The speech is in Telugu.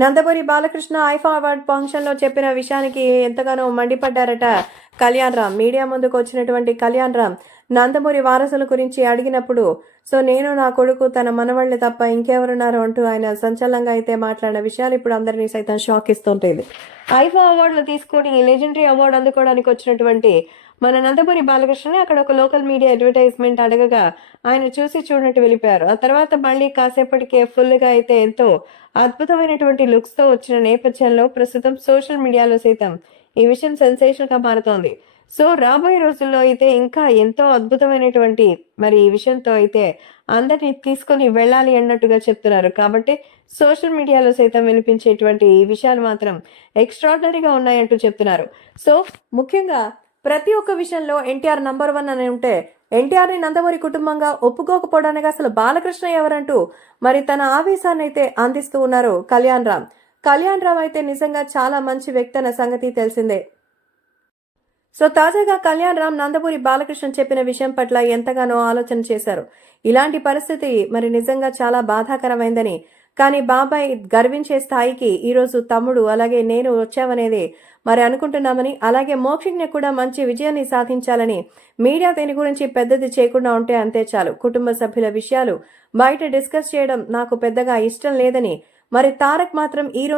నందమూరి బాలకృష్ణ ఐఫా అవార్డ్ ఫంక్షన్లో చెప్పిన విషయానికి ఎంతగానో మండిపడ్డారట కళ్యాణ్ రామ్. మీడియా ముందుకు వచ్చినటువంటి కళ్యాణ్ రామ్ నందమూరి వారసుల గురించి అడిగినప్పుడు నేను నా కొడుకు తన మనవాళ్ళు తప్ప ఇంకెవరున్నారు అంటూ ఆయన సంచలనంగా అయితే మాట్లాడిన విషయాలు ఇప్పుడు అందరినీ సైతం షాక్ ఇస్తుంటుంది. ఐఫా అవార్డులు తీసుకొని లెజెండరీ అవార్డు అందుకోవడానికి వచ్చినటువంటి మన నందమూరి బాలకృష్ణ అక్కడ ఒక లోకల్ మీడియా అడ్వర్టైజ్మెంట్ అడగగా ఆయన చూసి చూడనట్టు వెళ్ళిపోయారు. ఆ తర్వాత మళ్ళీ కాసేపటికే ఫుల్గా అయితే ఎంతో అద్భుతమైనటువంటి లుక్స్ తో వచ్చిన నేపథ్యంలో ప్రస్తుతం సోషల్ మీడియాలో సైతం ఈ విషయం సెన్సేషన్ గా మారుతోంది. రాబోయే రోజుల్లో అయితే ఇంకా ఎంతో అద్భుతమైనటువంటి మరి ఈ విషయంతో అయితే అందరినీ తీసుకొని వెళ్ళాలి అన్నట్టుగా చెప్తున్నారు. కాబట్టి సోషల్ మీడియాలో సైతం వినిపించేటువంటి ఈ విషయాలు మాత్రం ఎక్స్ట్రాడినరీగా ఉన్నాయంటూ చెప్తున్నారు. ముఖ్యంగా ప్రతి ఒక్క విషయంలో ఎన్టీఆర్ నంబర్ 1 అని ఉంటే ఎన్టీఆర్ ని నందమూరి కుటుంబంగా ఒప్పుకోకపోవడానికి అసలు బాలకృష్ణ ఎవరంటూ మరి తన ఆవేశాన్ని అయితే అందిస్తూ ఉన్నారు కళ్యాణ్ రామ్. కళ్యాణ్ రామ్ అయితే నిజంగా చాలా మంచి వ్యక్తి అన్న సంగతి తెలిసిందే. తాజాగా కళ్యాణ్ రామ్ నందమూరి బాలకృష్ణ చెప్పిన విషయం పట్ల ఎంతగానో ఆలోచన చేశారు. ఇలాంటి పరిస్థితి మరి నిజంగా చాలా బాధాకరమైందని, కానీ బాబాయ్ గర్వించే స్థాయికి ఈరోజు తమ్ముడు అలాగే నేను వచ్చామనేది మరి అనుకుంటున్నామని, అలాగే మోక్షజ్ఞ కూడా మంచి విజయాన్ని సాధించాలని, మీడియా దీని గురించి పెద్దది చేయకుండా ఉంటే అంతే చాలు. కుటుంబ సభ్యుల విషయాలు బయట డిస్కస్ చేయడం నాకు పెద్దగా ఇష్టం లేదని మరి తారక్ మాత్రం ఈ